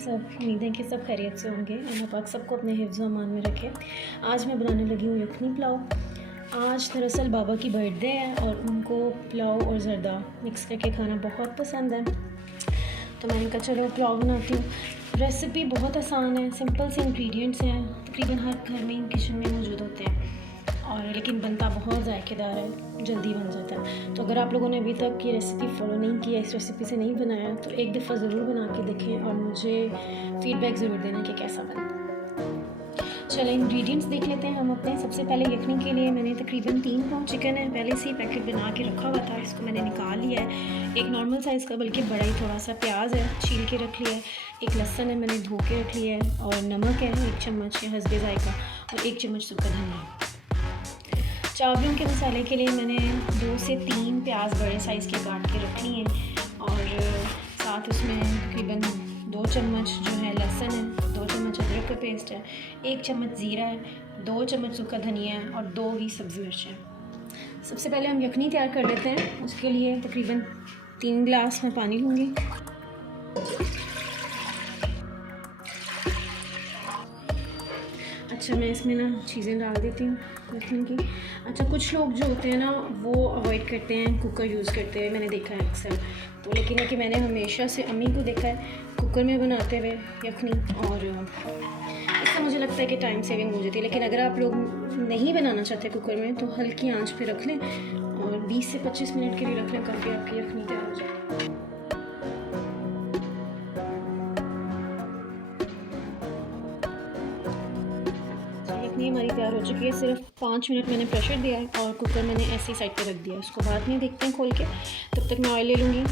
सब उम्मीद है कि सब खैरियत से होंगे। अल्लाह पाक सबको अपने हिफ्ज़ व अमान में रखे। आज मैं बनाने लगी हूँ यखनी पुलाव। आज दरअसल बाबा की बर्थडे है और उनको पुलाव और ज़रदा मिक्स करके खाना बहुत पसंद है, तो मैंने कहा चलो पुलाव बनाती हूँ। रेसिपी बहुत आसान है, सिंपल से इंग्रेडिएंट्स हैं, तकरीबन हर घर में किचन में मौजूद होते हैं, और लेकिन बनता बहुत जायकेदार है, जल्दी बन जाता है। तो अगर आप लोगों ने अभी तक ये रेसिपी फॉलो नहीं किया, इस रेसिपी से नहीं बनाया, तो एक दफ़ा ज़रूर बना के देखें और मुझे फ़ीडबैक ज़रूर देना कि कैसा बना। चलें इंग्रेडिएंट्स देख लेते हैं हम अपने। सबसे पहले यखनी के लिए मैंने तकरीबन 3 पाउंड चिकन है, पहले से ही पैकेट बना के रखा हुआ था, इसको मैंने निकाल लिया है। एक नॉर्मल साइज़ का बल्कि बड़ा ही थोड़ा सा प्याज है, छील के रख लिया है। एक लहसुन है, मैंने धो के रख लिया है, और नमक है 1 चम्मच या हस्बे ज़ायका, और 1 चम्मच सूखा धनिया। चावलों के मसाले के लिए मैंने 2 से 3 प्याज बड़े साइज़ के काट के रख लिए हैं, और साथ उसमें तकरीबन 2 चम्मच जो है लहसुन है, 2 चम्मच अदरक का पेस्ट है, 1 चम्मच ज़ीरा है, 2 चम्मच सूखा धनिया है, और 2 ही सब्ज़ी मिर्च है। सबसे पहले हम यखनी तैयार कर लेते हैं। उसके लिए तकरीबन 3 गिलास मैं पानी लूँगी। अच्छा, मैं इसमें ना चीज़ें डाल देती हूँ यखनी की। अच्छा, कुछ लोग जो होते हैं ना वो अवॉइड करते हैं, कुकर यूज़ करते हैं, मैंने देखा है अक्सर। तो लेकिन है कि मैंने हमेशा से अम्मी को देखा है कुकर में बनाते हुए यखनी, और इससे मुझे लगता है कि टाइम सेविंग हो जाती है। लेकिन अगर आप लोग नहीं बनाना चाहते कुकर में, तो हल्की आँच पर रख लें और 20 से 25 मिनट के लिए रख लें, काफ़ी आपकी यखनी तैयार हो जाए। यखनी हमारी तैयार हो चुकी है। सिर्फ 5 मिनट मैंने प्रेशर दिया है और कुकर मैंने ऐसी साइड पे रख दिया है। उसको बाद में देखते हैं खोल के। तब तक मैं ऑयल ले लूँगी,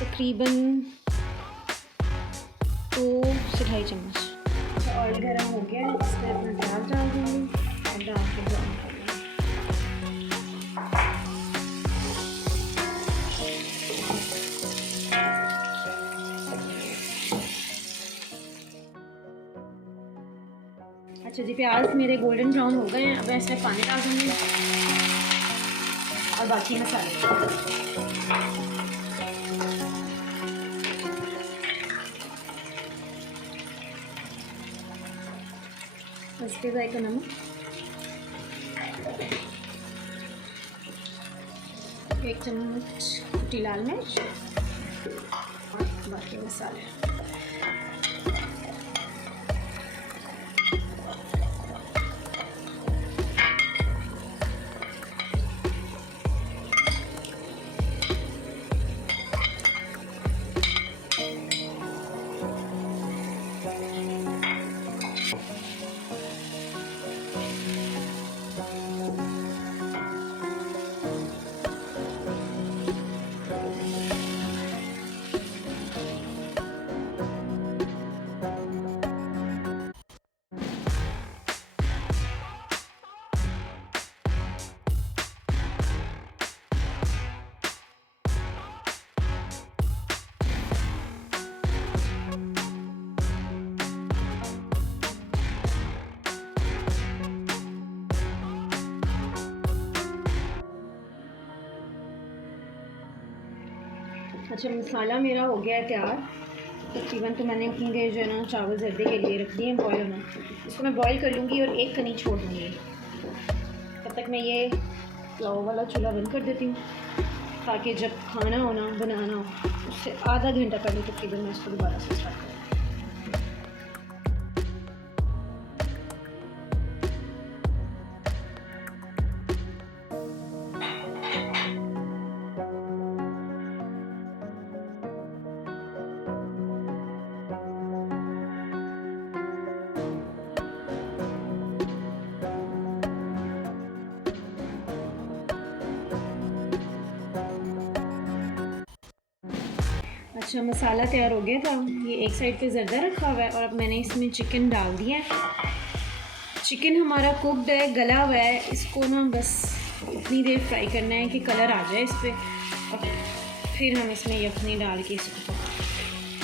तकरीबन 2 से 2.5 चम्मच। अच्छा, ऑयल गर्म हो गया है, इस पर अपना प्याज डाल दूँगी और डाल के ब्राउन कर लूँगी। अच्छा जी, प्याज मेरे गोल्डन ब्राउन हो गए हैं। अब मैं इसमें पानी डाल दूँगी और बाकी मसाले। हस्बे ज़ायका नमक, 1 चम्मच कुटी लाल मिर्च, और बाकी मसाले। अच्छा, मसाला मेरा हो गया है तैयार तकरीबन। तो मैंने अपनी देर जो है ना चावल जर्दे के लिए रख दिए हैं बॉयल होना। इसको मैं बॉयल कर लूँगी और 1 कनी छोड़ दूँगी। तब तक मैं ये पुलाव वाला चूल्हा बंद कर देती हूँ, ताकि जब खाना हो ना बनाना हो उससे आधा घंटा पहले तकरीबन मैं इसको दोबारा से स्टार्ट करूँ। अच्छा, मसाला तैयार हो गया था। ये एक साइड पे ज़र्दा रखा हुआ है, और अब मैंने इसमें चिकन डाल दिया है। चिकन हमारा कुकड है, गला हुआ है। इसको ना बस उतनी देर फ्राई करना है कि कलर आ जाए इस पर, और फिर हम इसमें यखनी डाल के इसको।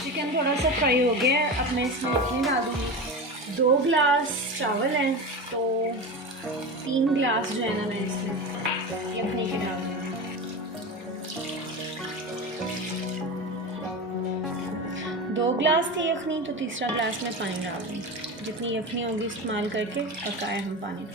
चिकन थोड़ा सा फ्राई हो गया है, अब मैं इसमें यखनी डाल दूँगी। 2 गिलास चावल हैं, तो 3 गिलास जो है ना मैं इसमें यखनी के डाल दूँगी। 2 2 गिलास थी यखनी, तो तीसरा गिलास में पानी डाल दूँ। जितनी यखनी होगी इस्तेमाल करके पकाए हम पानी।